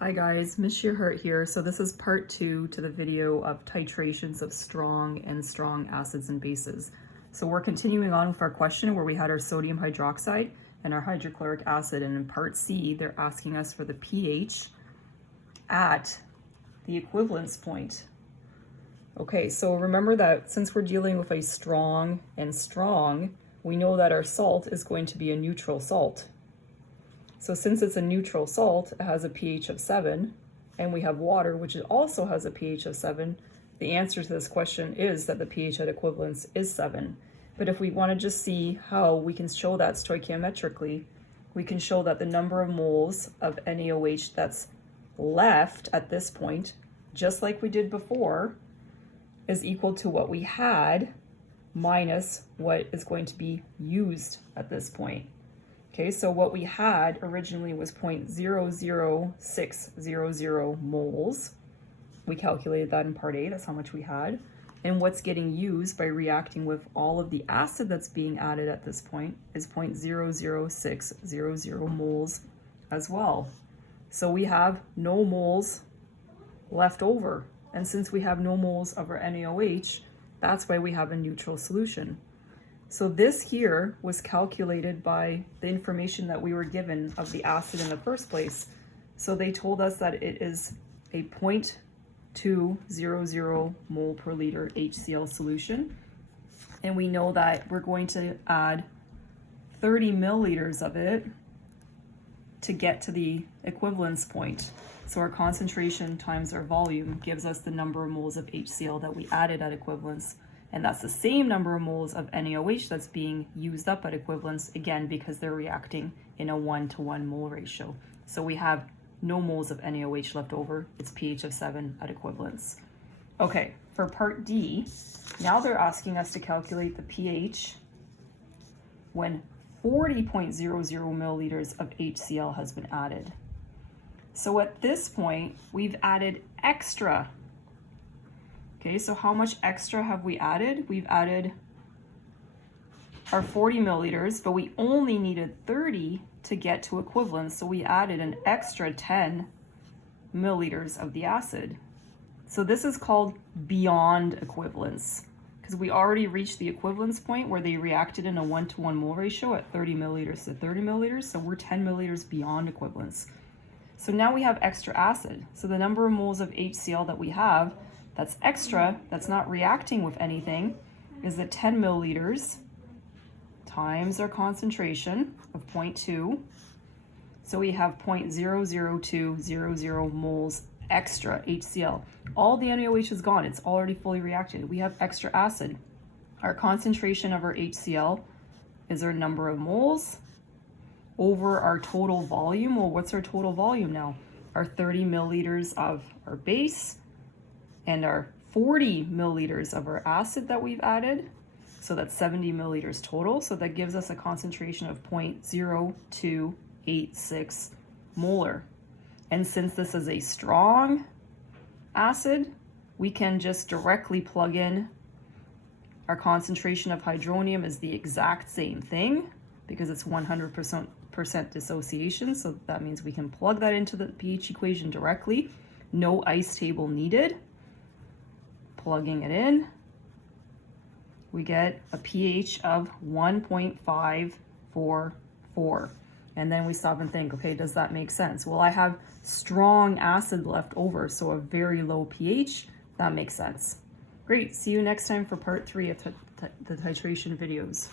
Hi guys, Miss Your Heart here. So this is part 2 to the video of titrations of strong and strong acids and bases. So we're continuing on with our question where we had our sodium hydroxide and our hydrochloric acid, and in part C they're asking us for the pH at the equivalence point. Okay, so remember that since we're dealing with a strong and strong, we know that our salt is going to be a neutral salt. So since it's a neutral salt, it has a pH of 7, and we have water, which also has a pH of 7, the answer to this question is that the pH at equivalence is 7. But if we want to just see how we can show that stoichiometrically, we can show that the number of moles of NaOH that's left at this point, just like we did before, is equal to what we had minus what is going to be used at this point. Okay, so what we had originally was 0.00600 moles. We calculated that in part A, that's how much we had. And what's getting used by reacting with all of the acid that's being added at this point is 0.00600 moles as well. So we have no moles left over. And since we have no moles of our NaOH, that's why we have a neutral solution. So this here was calculated by the information that we were given of the acid in the first place. So they told us that it is a 0.200 mole per liter HCl solution. And we know that we're going to add 30 milliliters of it to get to the equivalence point. So our concentration times our volume gives us the number of moles of HCl that we added at equivalence. And that's the same number of moles of NaOH that's being used up at equivalence, again, because they're reacting in a 1-to-1 mole ratio. So we have no moles of NaOH left over. It's pH of 7 at equivalence. Okay, for part D, now they're asking us to calculate the pH when 40.00 milliliters of HCl has been added. So at this point, we've added extra. Okay, so how much extra have we added? We've added our 40 milliliters, but we only needed 30 to get to equivalence. So we added an extra 10 milliliters of the acid. So this is called beyond equivalence because we already reached the equivalence point where they reacted in a 1-to-1 mole ratio at 30 milliliters to 30 milliliters. So we're 10 milliliters beyond equivalence. So now we have extra acid. So the number of moles of HCl that we have that's extra, that's not reacting with anything, is the 10 milliliters times our concentration of 0.2. So we have 0.00200 moles extra HCl. All the NaOH is gone, it's already fully reacted. We have extra acid. Our concentration of our HCl is our number of moles over our total volume. Well, what's our total volume now? Our 30 milliliters of our base and our 40 milliliters of our acid that we've added. So that's 70 milliliters total. So that gives us a concentration of 0.0286 molar. And since this is a strong acid, we can just directly plug in our concentration of hydronium is the exact same thing because it's 100% dissociation. So that means we can plug that into the pH equation directly. No ice table needed. Plugging it in, we get a pH of 1.544. And then we stop and think, okay, does that make sense? Well, I have strong acid left over, so a very low pH, that makes sense. Great, see you next time for part 3 of the titration videos.